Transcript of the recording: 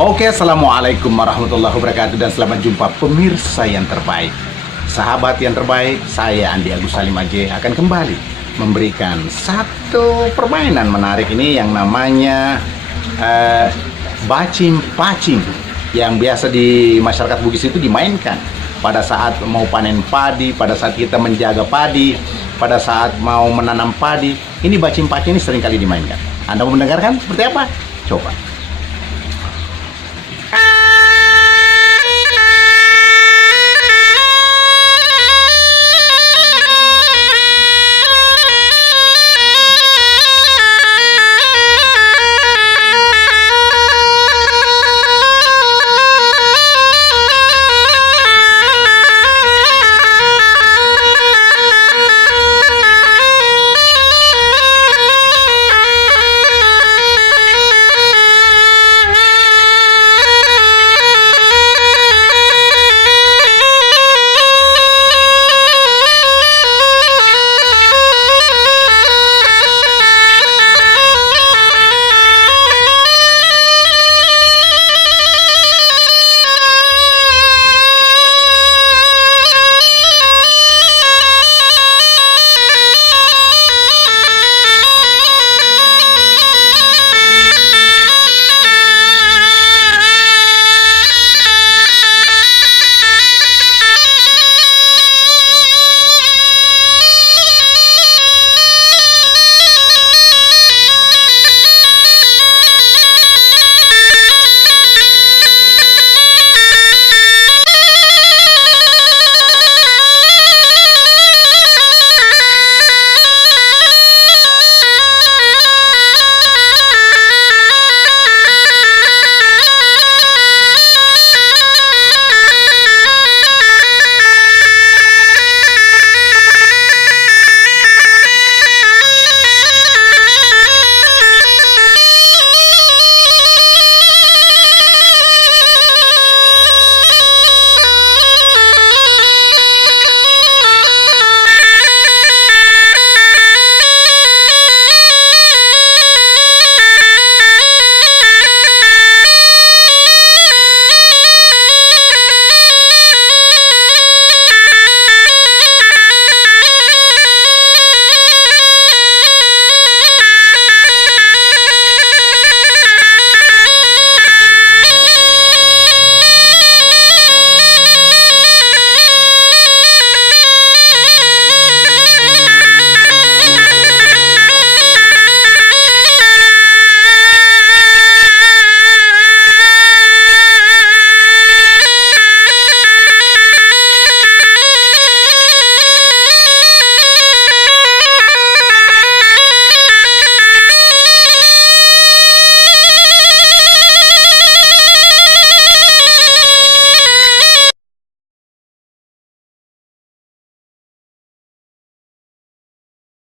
Oke, assalamualaikum warahmatullahi wabarakatuh dan selamat jumpa pemirsa yang terbaik, sahabat yang terbaik. Saya Andi Agus Salim Aceh akan kembali memberikan satu permainan menarik ini yang namanya bacim-pacim, yang biasa di masyarakat Bugis itu dimainkan pada saat mau panen padi, pada saat kita menjaga padi, pada saat mau menanam padi. Ini bacim-pacim ini seringkali dimainkan. Anda mau mendengarkan seperti apa? Coba.